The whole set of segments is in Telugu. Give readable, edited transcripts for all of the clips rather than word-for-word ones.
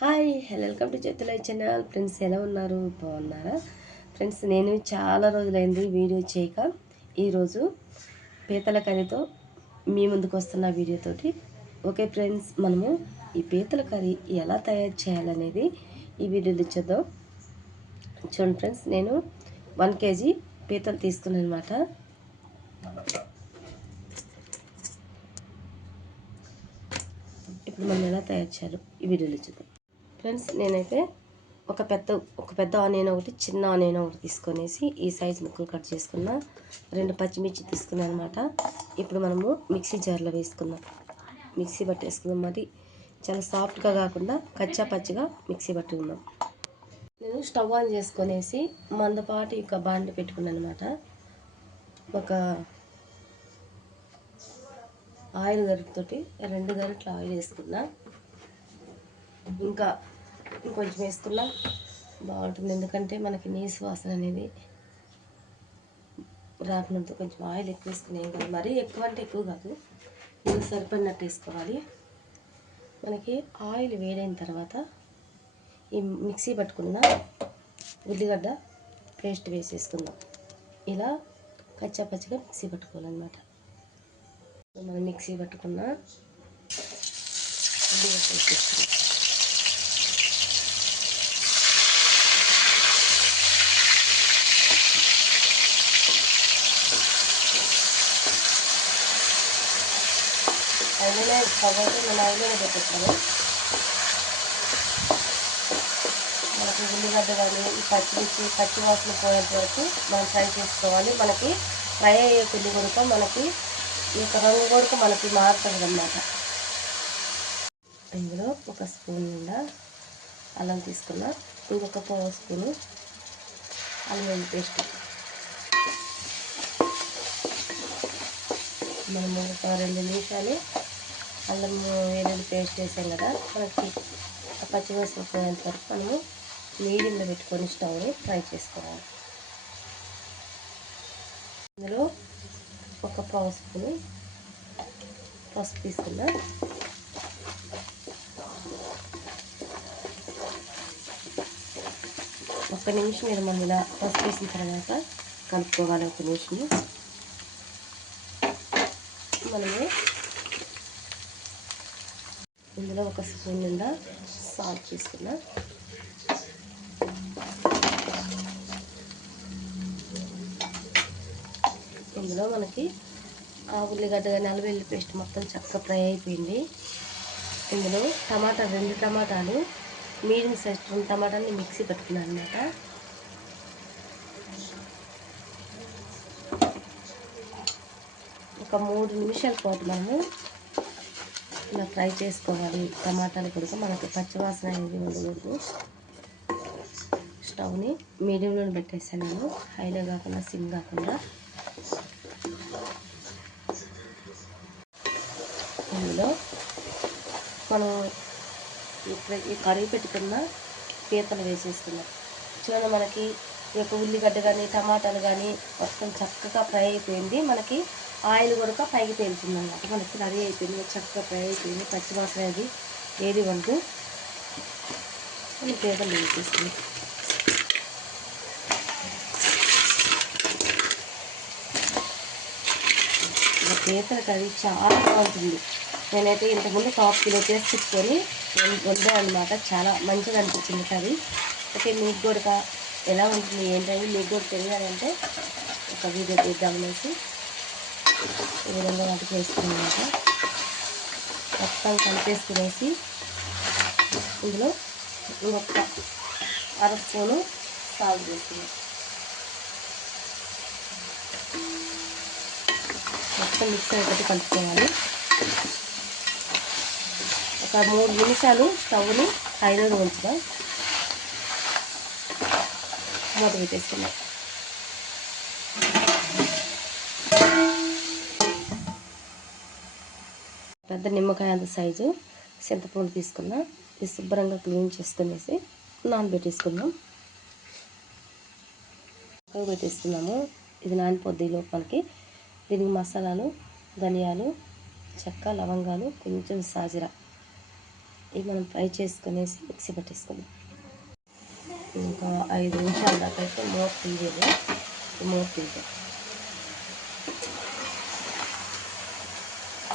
హాయ్ హలో వెల్కమ్ టు చేతులై ఛానల్. ఫ్రెండ్స్ ఎలా ఉన్నారు? బాగున్నారా ఫ్రెండ్స్? నేను చాలా రోజులైంది వీడియో చేయక ఈరోజు పీతల కర్రీతో మీ ముందుకు వస్తున్న వీడియోతోటి. ఓకే ఫ్రెండ్స్, మనము ఈ పీతల కర్రీ ఎలా తయారు చేయాలనేది ఈ వీడియోలో చూద్దాం. చూడండి ఫ్రెండ్స్, నేను 1 kg పీతలు తీసుకున్నాను అనమాట. ఇప్పుడు మనం ఎలా తయారు చేయాలో ఈ వీడియోలో చూద్దాం. ఫ్రెండ్స్, నేనైతే ఒక పెద్ద ఆనియన్ ఒకటి, చిన్న ఆనియన్ ఒకటి తీసుకొనేసి ఈ సైజ్ ముక్కలు కట్ చేసుకున్న. 2 పచ్చిమిర్చి తీసుకున్నాను అనమాట. ఇప్పుడు మనము మిక్సీ జార్లో వేసుకుందాం. మిక్సీ పట్టేసుకుందాం. మరి చాలా సాఫ్ట్గా కాకుండా కచ్చా పచ్చిగా మిక్సీ పట్టుకుందాం. నేను స్టవ్ ఆన్ చేసుకొనేసి మందపాటి ఒక బాండి పెట్టుకున్నాను అనమాట. ఒక ఆయిల్ గరిటతోటి 2 గరిటెలు ఆయిల్ వేసుకున్నా. ఇంకొంచెం వేసుకున్నా బాగుంటుంది, ఎందుకంటే మనకి నీసు వాసన అనేది రాకుండా. కొంచెం ఆయిల్ ఎక్కువ వేసుకునేం కాదు, మరీ ఎక్కువ అంటే ఎక్కువ కాదు, ఇది సరిపడినట్టు వేసుకోవాలి. మనకి ఆయిల్ వేడైన తర్వాత ఈ మిక్సీ పట్టుకున్న ఉల్లిగడ్డ పేస్ట్ వేసేసుకుందాం. ఇలా కచ్చా పచ్చిగా మిక్సీ పట్టుకోవాలన్నమాట. మనం మిక్సీ పట్టుకున్న ఉల్లిగడ్డ వేసేసుకుందాం. అయినా కాబట్టి నేను అయినా పెట్టేస్తాను. మనకి ఉల్లిగడ్డ కానీ ఈ పచ్చి వాసన పోయేంత వరకు మనం ఫ్రై చేసుకోవాలి. మనకి ఫ్రై అయ్యే కొద్ది కొరకు మనకి ఈ యొక్క రంగు కొరకు మనకి మారుతుంది అన్నమాట. ఇందులో 1 స్పూన్ నిండా అల్లం తీసుకున్నా. ఇంకొక 1/2 స్పూను అల్లం పేస్ట్. మనము ఒక 2 నిమిషాలు అల్లం వెల్లుల్లి పేస్ట్ వేసాం కదా, మనకి పచ్చివాసన పోయేంత వరకు మనము మీడియంలో పెట్టుకొని స్టవ్ని ఫ్రై చేసుకోవాలి. ఇందులో ఒక 1/2 స్పూను పసుపు తీసుకున్నా. ఒక్క నిమిషం ఇది మనం ఇలా పసుపు వేసిన తర్వాత కలుపుకోవాలి. 1 నిమిషం మనము ఇందులో 1 స్పూన్ నిండా సాల్ట్ తీసుకున్నా. ఇందులో మనకి ఆ ఉల్లిగడ్డ కానీ అల్లం వెల్లుల్లి పేస్ట్ మొత్తం చక్కగా ఫ్రై అయిపోయింది. ఇందులో 2 టమాటాలు మీడియం సైజ్ 2 టమాటాలని మిక్సీ పెట్టుకున్నాను అనమాట. ఒక 3 నిమిషాల పాటు మనము ఇలా ఫ్రై చేసుకోవాలి. టమాటాలు కూడా మనకి పచ్చివాసన అనేది ఉండకూడదు. స్టవ్ని మీడియంలో పెట్టేసాను నేను, హైలో కాకుండా సిమ్ కాకుండా. ఇందులో మనం ఇప్పుడు ఈ కడిగి పెట్టుకున్న పీతలు వేసేసుకున్నాం. చూడండి, మనకి ఈ యొక్క ఉల్లిగడ్డ కానీ టమాటాలు కానీ మొత్తం చక్కగా ఫ్రై అయిపోయింది. మనకి ఆయిల్ కూడా పైకి తేలుతుంది అన్నమాట. మనకి రెడీ అయిపోయింది, చక్కగా ఫ్రై అయిపోయింది. పచ్చివాసన అది ఏది ఉండదు. పీతలు వేసేసుకుంది. పీతల కర్రీ చాలా బాగుంటుంది. నేనైతే ఇంతకుముందు 1/2 కిలో చేసుకొని వండాను అనమాట. చాలా మంచిగా అనిపించింది కర్రీ. ఓకే, మీకు కూడా ఎలా ఉంటుంది ఏంటంటే మీకు కూడా తెలియాలంటే ఒక వీడియో తీద్దామనేసి ఈ విధంగా వాటికి వేసుకున్నమాట. మొత్తం కలిపేసుకునేసి ఇందులో ఇంకొక 1/2 స్పూను సాల్ట్ వేసుకున్నాం. మొత్తం మిక్స్ అయ్యేటట్టు కలుపుకోవాలి. ఒక 3 నిమిషాలు స్టవ్ని హైలో ఉంచుదాం. మూత పెట్టేసుకున్నాం. పెద్ద నిమ్మకాయ అంత సైజు చింతపండు తీసుకున్నా. ఇది శుభ్రంగా క్లీన్ చేసుకునేసి నానబెట్టేసుకుందాం. పెట్టేసుకున్నాము. ఇది నానిపోద్దిలోపు మనకి దీనికి మసాలాలు, ధనియాలు, చెక్క, లవంగాలు, కొంచెం సాజీరా ఇవి మనం ఫ్రై చేసుకునేసి మిక్సీ పట్టేసుకుందాం. ఇంకా 5 నిమిషాల దాకా అయితే మూత తీయలేదు. మూత తీయదు.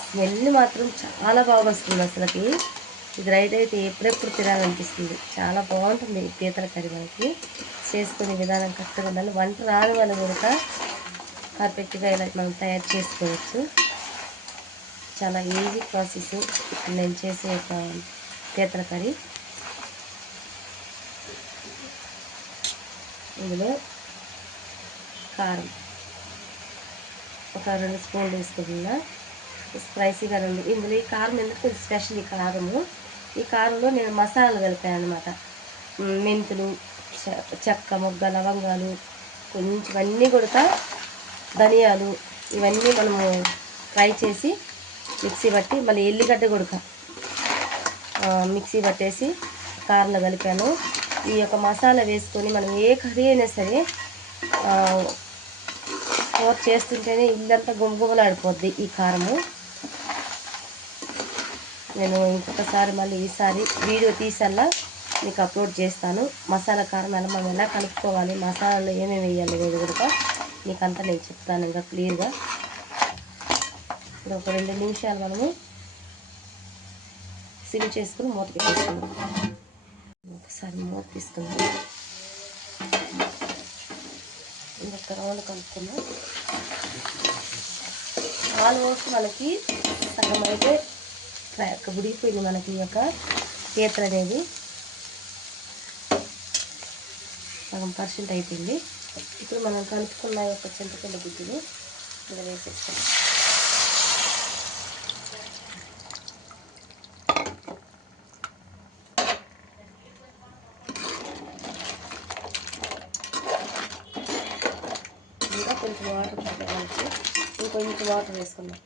స్మెల్ మాత్రం చాలా బాగా వస్తుంది. అసలుకి ఇది రైట్ అయితే ఎప్పుడెప్పుడు తినాలనిపిస్తుంది. చాలా బాగుంటుంది ఈ పీతల కర్రీ. మనకి చేసుకునే విధానం కరెక్ట్గా ఉండాలి. వంట రాని వాళ్ళు కూడా పర్ఫెక్ట్గా ఇలా మనం తయారు చేసుకోవచ్చు. చాలా ఈజీ ప్రాసెస్ ఇప్పుడు నేను చేసే ఒక పీతల కర్రీ. ఇందులో కారం ఒక 2 స్పూన్లు వేసుకుంటున్నా. స్పైసీగా 2. ఇందులో ఈ కారం ఎందుకు స్పెషల్ ఈ కారము. ఈ కారంలో నేను మసాలాలు కలిపాను అనమాట. మెంతులు, చెక్క, మొగ్గ, లవంగాలు, కొంచెం అన్నీ కొడతా, ధనియాలు, ఇవన్నీ మనము ఫ్రై చేసి మిక్సీ పట్టి మళ్ళీ ఎల్లిగడ్డ కొడక మిక్సీ పట్టేసి కారంలో కలిపాను. ఈ యొక్క మసాలా వేసుకొని మనం ఏ కర్రీ అయినా సరే కూర చేస్తుంటేనే ఇల్లంతా గుమగుమలాడిపోద్ది ఈ కారము. నేను ఇంకొకసారి మళ్ళీ ఈసారి వీడియో తీసల్లా మీకు అప్లోడ్ చేస్తాను. మసాలా కారం ఎలా మనం ఎలా కలుపుకోవాలి, మసాలాలో ఏమేమి వేయాలి అనేది కూడా మీకు అంతా నేను చెప్తాను ఇంకా క్లియర్గా. ఇప్పుడు ఒక 2 నిమిషాలు మనము సిమ్ చేసుకుని మూత పెట్టేసుకుందాం. ఒకసారి మూత తీసుకుందాం. ఇంకొక రౌండ్ కలుపుకుందాం. ఆల్మోస్ట్ మనకి సగం అయితే ఉడికిపోయింది. మనకి ఈ యొక్క పీతలు అనేది సగం % అయిపోయింది. ఇప్పుడు మనం కలుపుకున్న యొక్క చింతపండు గుడ్డుని ఇలా వేసేస్తాం. ఇంకా కొంచెం వాటర్ పట్టడానికి ఇంకొంచెం వాటర్ వేసుకుందాం.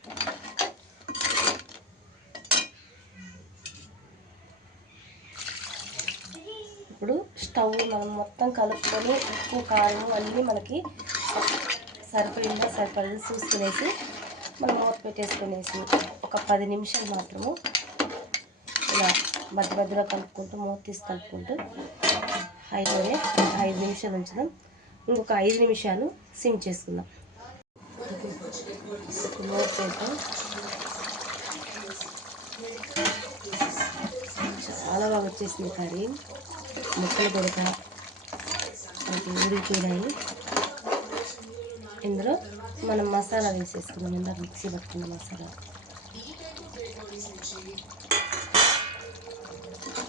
ఇప్పుడు స్టవ్ మనం మొత్తం కలుపుకొని ఉప్పు, కారం అన్నీ మనకి సరిపడిందా సరిపడింది చూసుకునేసి మనం మూత పెట్టేసుకునేసి ఒక 10 నిమిషాలు మాత్రము ఇలా మధ్య మధ్యలో కలుపుకుంటూ మూత తీసి కలుపుకుంటూ హైలోనే 5 నిమిషాలు ఉంచుదాం. ఇంకొక 5 నిమిషాలు సిమ్ చేసుకుందాం. మూత చేద్దాం. చాలా బాగా వచ్చేసింది కర్రీ. ముక్కలు కొడక మనకి ఉడికినాయి. ఇందులో మనం మసాలా వేసేసుకున్నాం. ఇందాక మిక్సీ పట్టుకున్న మసాలా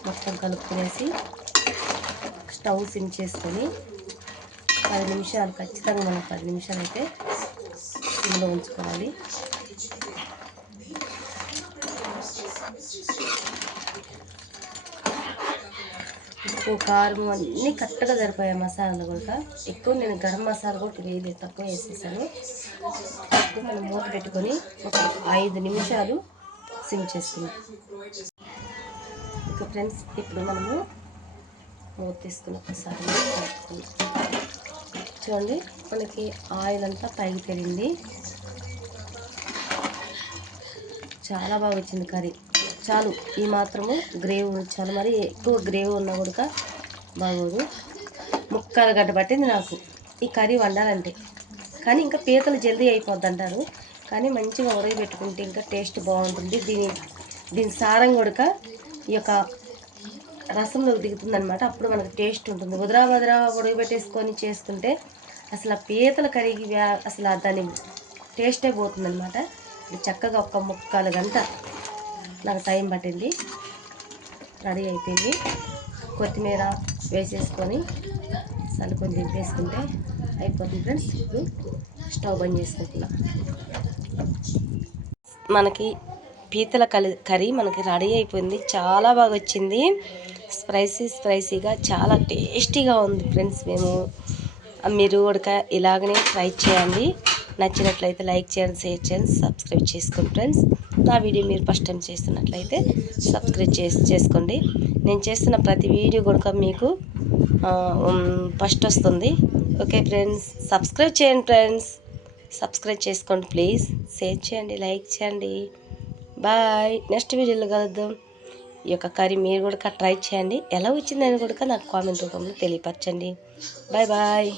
మొత్తం కలుపుకునేసి స్టవ్ సిమ్ చేసుకొని 10 నిమిషాలు ఖచ్చితంగా మనం 10 నిమిషాలు అయితే సిమ్లో ఉంచుకోవాలి. ఉప్పు, కారం అన్నీ కరెక్ట్గా సరిపోయాయి. మసాలాలు కూడా ఎక్కువ నేను గరం మసాలా కూడా వేయలేదు, తక్కువ వేసేసాను. ఇప్పుడు మనం మూత పెట్టుకొని ఒక 5 నిమిషాలు సిమ్ చేసుకున్నాం. ఇక ఫ్రెండ్స్ ఇప్పుడు మనము మూత తీసుకుని ఒకసారి చూడండి, మనకి ఆయిల్ అంతా పైకి తేలింది. చాలా బాగా వచ్చింది కర్రీ. చాలు ఈ మాత్రము గ్రేవీ చాలు. మరి ఎక్కువ గ్రేవీ ఉన్నా కూడా బాగోదు. ముక్కలు గడ్డ పట్టింది నాకు ఈ కర్రీ వండాలంటే. కానీ ఇంకా పీతలు జల్దీ అయిపోద్ది అంటారు, కానీ మంచిగా ఉడకబెట్టుకుంటే ఇంకా టేస్ట్ బాగుంటుంది. దీని సారం కూడా ఈ యొక్క రసంలో దిగుతుందనమాట. అప్పుడు మనకు టేస్ట్ ఉంటుంది. వదిరా ఉడకబెట్టేసుకొని చేసుకుంటే అసలు ఆ పీతల కర్రీకి అసలు దాని టేస్టే పోతుందనమాట. ఇది చక్కగా ఒక 3/4 గంట నాకు టైం పట్టింది. రెడీ అయిపోయింది. కొత్తిమీర వేసేసుకొని సలుకొని దింపేసుకుంటే అయిపోతుంది ఫ్రెండ్స్. ఇప్పుడు స్టవ్ బంద్ చేసుకుంటున్నా. మనకి పీతల కర్రీ మనకి రెడీ అయిపోయింది. చాలా బాగా వచ్చింది. స్పైసీగా చాలా టేస్టీగా ఉంది ఫ్రెండ్స్. మీరు కూడా ఇలాగనే ట్రై చేయండి. నచ్చినట్లయితే లైక్ చేయండి, షేర్ చేయండి, సబ్స్క్రైబ్ చేసుకోండి ఫ్రెండ్స్. నా వీడియో మీరు ఫస్ట్ టైం చేస్తున్నట్లయితే సబ్స్క్రైబ్ చేసుకోండి. నేను చేస్తున్న ప్రతి వీడియో కూడా మీకు ఫస్ట్ వస్తుంది. ఓకే ఫ్రెండ్స్, సబ్స్క్రైబ్ చేయండి ఫ్రెండ్స్. సబ్స్క్రైబ్ చేసుకోండి ప్లీజ్. షేర్ చేయండి, లైక్ చేయండి. బాయ్. నెక్స్ట్ వీడియోలో కలుద్దాం. ఈ యొక్క కర్రీ మీరు కూడా ట్రై చేయండి. ఎలా వచ్చిందని కూడా నాకు కామెంట్ రూపంలో తెలియపరచండి. Bye bye.